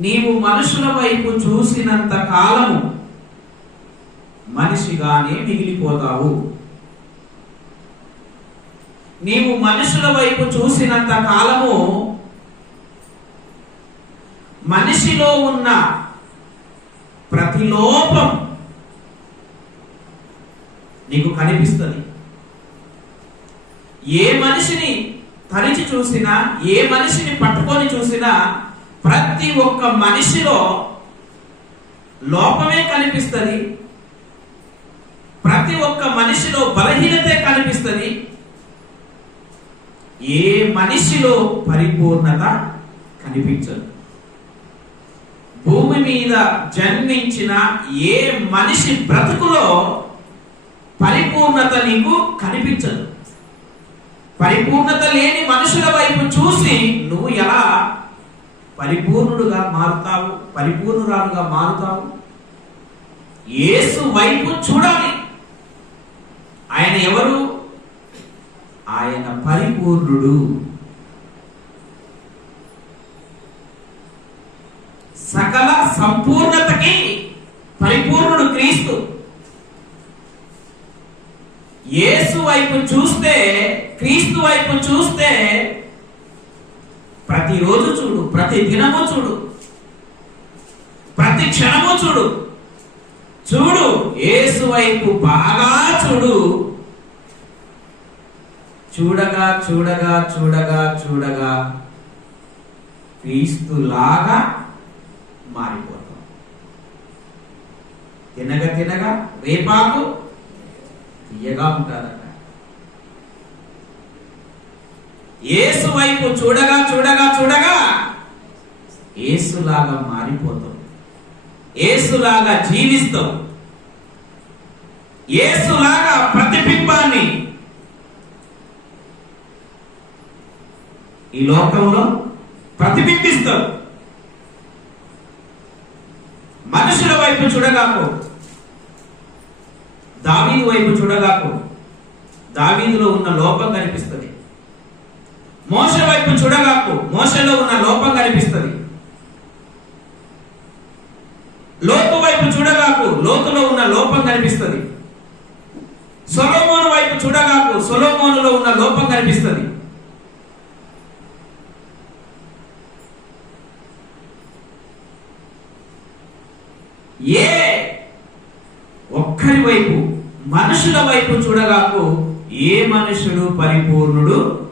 నీవు మనుషుల వైపు చూసినంత కాలము మనిషిగానే మిగిలిపోతావు. నీవు మనుషుల వైపు చూసినంత కాలము మనిషిలో ఉన్న ప్రతి లోపం నీకు కనిపిస్తుంది. ఏ మనిషిని తరిచి చూసినా, ఏ మనిషిని పట్టుకొని చూసినా ప్రతి ఒక్క మనిషిలో లోపమే కనిపిస్తుంది. ప్రతి ఒక్క మనిషిలో బలహీనతే కనిపిస్తుంది. ఏ మనిషిలో పరిపూర్ణత కనిపించదు. భూమి మీద జన్మించిన ఏ మనిషి బ్రతుకులో పరిపూర్ణత నీకు కనిపించదు. పరిపూర్ణత లేని మనుషుల వైపు చూసి నువ్వు ఎలా పరిపూర్ణుడుగా మారుతావు, పరిపూర్ణురాలుగా మారుతావు? యేసు వైపు చూడాలి. ఆయన ఎవరు? ఆయన పరిపూర్ణుడు. సకల సంపూర్ణతకి పరిపూర్ణుడు క్రీస్తు. యేసు వైపు చూస్తే, క్రీస్తు వైపు చూస్తే ప్రతిరోజు చూడు, ప్రతి దినము చూడు, ప్రతి క్షణము చూడు. చూడు, యేసు వైపు బాగా చూడు. చూడగా చూడగా చూడగా చూడగా క్రీస్తులాగా మారిపోతాం. తినగా తినగా వేపాకు తీయగా ఉంటారట. యేసు వైపు చూడగా చూడగా చూడగా యేసులాగా మారిపోతాం. యేసులాగా జీవిస్తాం. యేసులాగా ప్రతిబింబాన్ని ఈ లోకంలో ప్రతిబింబిస్తాం. మనుషుల వైపు చూడగాకు, దావీదు వైపు చూడగాకు. దావీదులో ఉన్న లోపం కనిపిస్తుంది. మోషే వైపు చూడగాకు, మోషేలో ఉన్న లోపం కనిపిస్తుంది. లోతు వైపు చూడగాకు, లోతులో ఉన్న లోపం కనిపిస్తుంది. సొలొమోను వైపు చూడగాకు, సొలొమోనులో ఉన్న లోపం కనిపిస్తుంది. ఏ ఒక్కరి వైపు, మనుషుల వైపు చూడగాకు, ఏ మనుషుడు పరిపూర్ణుడు